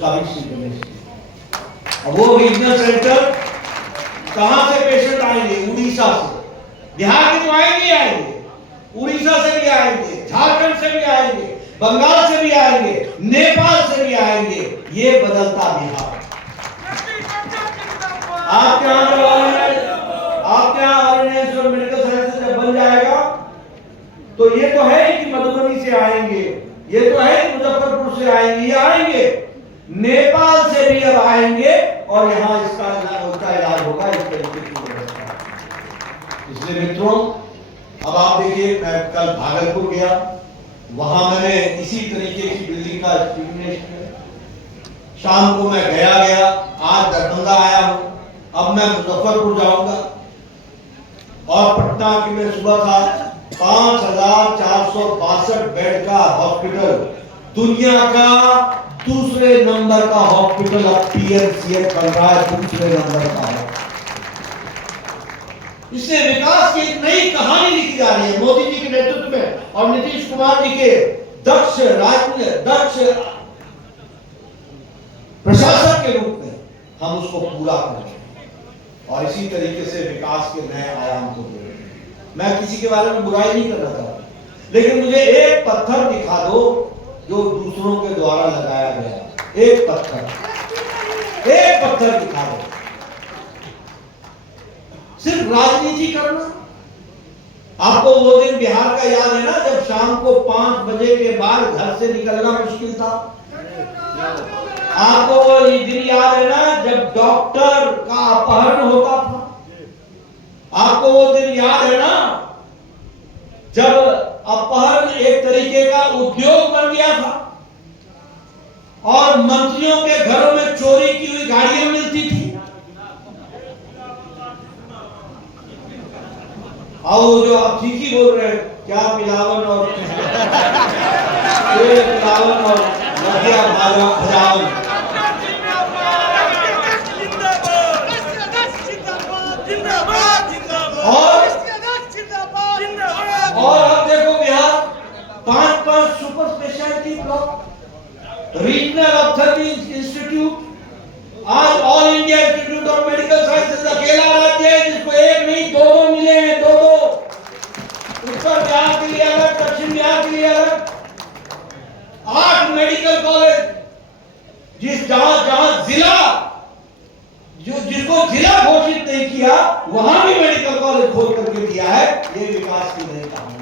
उसका भी सीक्वेंस। अब वो रीजनल सेंटर कहां से पेशेंट आएंगे? उड़ीसा से। बिहार के तो आएंगे आएंगे, उड़ीसा से भी आएंगे, झारखंड से भी आएंगे, बंगाल से भी आएंगे, नेपाल से भी आएंगे। ये बदलता बिहार। आपके यहाँ ऑर्डिनेंस और मेडिकल साइंसेज जब बन जाएगा तो ये तो है कि मधुबनी से आएंगे, ये तो है कि मुजफ्फरपुर से आएंगे, ये आएंगे, नेपाल से भी अब आएंगे और यहाँ इसका इलाज होगा। इस तरीके की व्यवस्था। इसलिए मित्रों, अब आप देखिए, मैं कल भागलपुर गया, वहां मैंने इसी तरीके की बिल्डिंग का एक्सपीरियंस किया। शाम को मैं गया, आज दरभंगा आया हूं, अब मैं मुजफ्फरपुर जाऊंगा। और पटना की मैं सुबह था, 5462 बेड का हॉस्पिटल, दुनिया का दूसरे नंबर का हॉस्पिटल अब पीएमसीएच बन रहा है, दूसरे नंबर का है। इससे विकास की एक नई कहानी लिखी जा रही है मोदी जी के नेतृत्व में और नीतीश कुमार जी के दक्ष प्रशासक के रूप में हम उसको पूरा करेंगे और इसी तरीके से विकास के नए आयाम को देंगे। मैं किसी के बारे में बुराई नहीं करना चाहता, लेकिन मुझे एक पत्थर दिखा दो जो दूसरों के द्वारा लगाया गया। एक पत्थर दिखा दो। सिर्फ राजनीति करना। आपको वो दिन बिहार का याद है ना, जब शाम को 5 बजे के बाद घर से निकलना मुश्किल था। आपको वो दिन याद है ना, जब डॉक्टर का अपहरण होता था। आपको वो दिन याद है ना, जब अपहरण एक तरीके का उद्योग बन गया था और मंत्रियों के घरों में चोरी की हुई गाड़ियां मिलती थी। और जो आप ठीक ही बोल रहे हैं, क्या पिलावन और पिलावन और भजावन। और अब देखो Bihar 5 super speciality block, regional ophthalmic institute, आज all India institute of medical sciences अकेला राज्य है जिसको एक नहीं 2 मिले हैं, 2 उत्तर बिहार के लिए अलग, दक्षिण बिहार के लिए अलग। 8 मेडिकल कॉलेज, जहां जिला जिसको जिला घोषित नहीं किया वहां भी मेडिकल कॉलेज खोल करके दिया है। ये विकास की नई कहानी।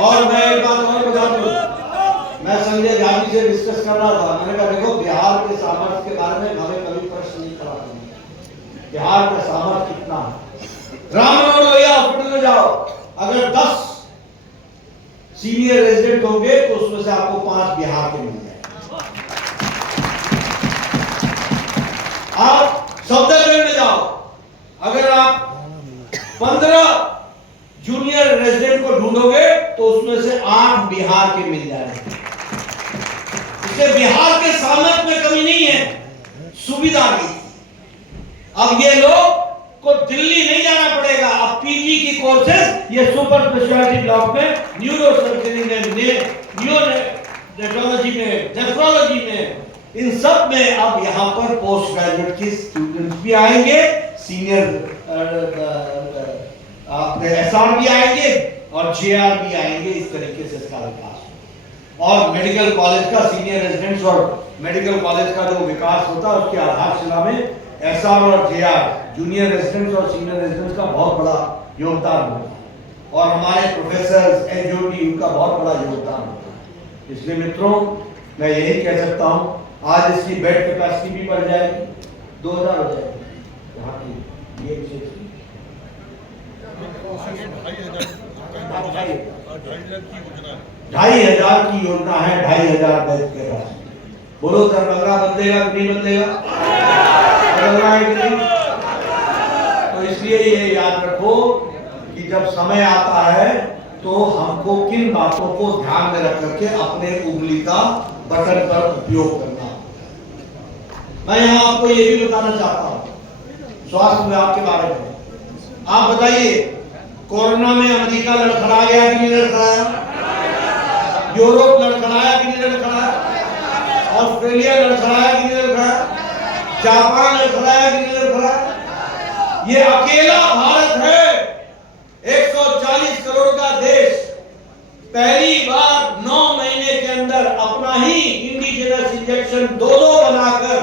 और मैं एक बात और बता दूं, मैं संजय झा जी से डिस्कस कर रहा था। मैंने कहा देखो, बिहार के सामर्थ्य के बारे में हमें कभी प्रश्न नहीं खड़ा करना। बिहार का सामर्थ्य कितना है। रामनगर लोहिया हॉस्पिटल में जाओ, अगर 10 सीनियर रेजिडेंट होंगे तो उसमें से आपको 5 बिहार के मिल जाएंगे। आप सफदरजंग में जाओ, अगर आप 15 जूनियर रेजिडेंट को ढूंढोगे तो उसमें से 8 बिहार के मिल जाएंगे। इससे बिहार के सामर्थ्य में कमी नहीं है, सुविधा नहीं। अब ये लोग को दिल्ली नहीं जाना पड़ेगा। अब पीजी की कोर्सेज ये सुपर स्पेशलिटी ब्लॉक में, न्यूरो सर्जरी में, नियोनेटोलॉजी में, नेफ्रोलॉजी में, इन सब में अब यहाँ पर पोस्ट ग्रेजुएट की स्टूडेंट्स भी आएंगे, सीनियर एसआर भी आएंगे और जेआर भी आएंगे। इस तरीके से इसका विकास और मेडिकल कॉलेज का सीनियर रेजिडेंट्स और मेडिकल कॉलेज का जो विकास होता है उसकी आधारशिला में एसआर और जेआर, जूनियर रेजिडेंट्स और सीनियर रेजिडेंट्स का बहुत बड़ा योगदान होता है और हमारे प्रोफेसर एचओडी उनका बहुत बड़ा योगदान होता है। इसलिए मित्रों, मैं यही कह सकता हूं, आज इसकी बेड कैपेसिटी भी बढ़ जाएगी, 2000 हो जाएगी यहाँ की। ये विशेष 2500 की योजना है, 2500 बेड के पास। बोलो दरभंगा बदलेगा कि नहीं बदलेगा? तो इसलिए ये याद रखो कि जब समय आता है तो हमको किन बातों को ध्यान में रख करके अपने उंगली का बटन पर उपयोग करना। मैं यहाँ आपको ये भी बताना चाहता हूँ स्वास्थ्य विभाग के बारे में। आप बताइए, कोरोना में अमेरिका लड़खड़ा गया कि नहीं लड़खड़ाया? यूरोप लड़खड़ाया कि नहीं लड़खड़ाया? ऑस्ट्रेलिया लड़खड़ाया कि नहीं लड़खड़ाया? जापान लड़खड़ाया कि नहीं लड़खड़ाया? ये अकेला भारत है 140 करोड़ का देश, पहली बार 9 महीने के अंदर अपना ही इंडिजिनस इंजेक्शन दो बनाकर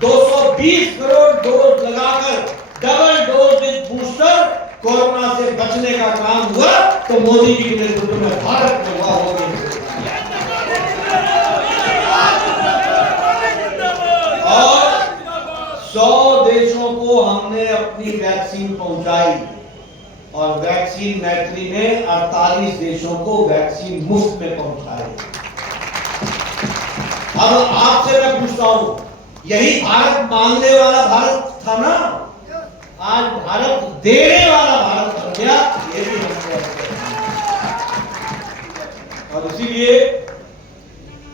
220 करोड़ डोज लगाकर double dose with booster corona से बचने का काम हुआ। तो मोदी जी के नेतृत्व में भारत में हुआ होगा। और 100 देशों को हमने अपनी वैक्सीन पहुंचाई और वैक्सीन मैत्री ने 48 देशों को वैक्सीन मुफ्त में पहुंचाई। अब आपसे मैं पूछता हूं, यही भारत मांगने वाला भारत था ना, आज भारत देने वाला भारत बन गया। ये भी हमको और इसीलिए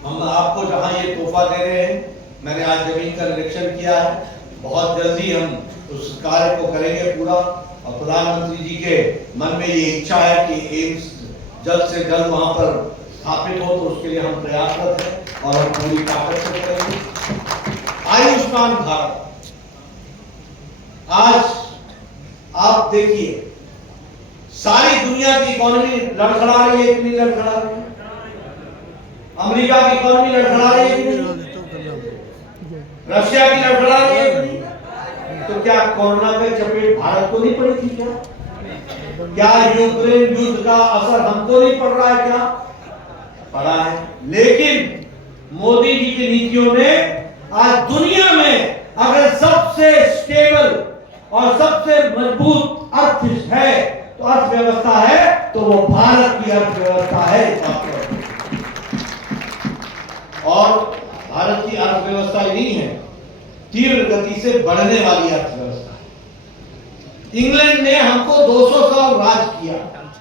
हम आपको जहां ये तोहफा दे रहे हैं, मैंने आज जमीन का निरीक्षण किया है, बहुत जल्दी हम उस कार्य को करेंगे पूरा। और प्रधानमंत्री जी के मन में ये इच्छा है कि एम्स जल्द से जल्द वहां पर स्थापित हो, तो उसके लिए हम प्रयासरत हैं और हम पूरी ताकत से करेंगे। आयुष्मान भारत, आज आप देखिए सारी दुनिया की इकोनॉमी लड़खड़ा रही है कि नहीं लड़खड़ा रही है? अमेरिका की इकोनॉमी लड़खड़ा रही है कि नहीं? रशिया की लड़खड़ा रही है कि नहीं? तो क्या कोरोना के चपेट भारत को नहीं पड़ी थी क्या? क्या यूक्रेन युद्ध का असर हमको नहीं पड़ रहा है क्या? पड़ा है। लेकिन मोदी जी की नीतियों ने आज दुनिया में अगर सबसे स्टेबल और सबसे मजबूत अर्थ है तो अर्थव्यवस्था है तो वो भारत की अर्थव्यवस्था है। और भारत की अर्थव्यवस्था ही नहीं है, तीव्र गति से बढ़ने वाली अर्थव्यवस्था है। इंग्लैंड ने हमको 200 साल राज किया,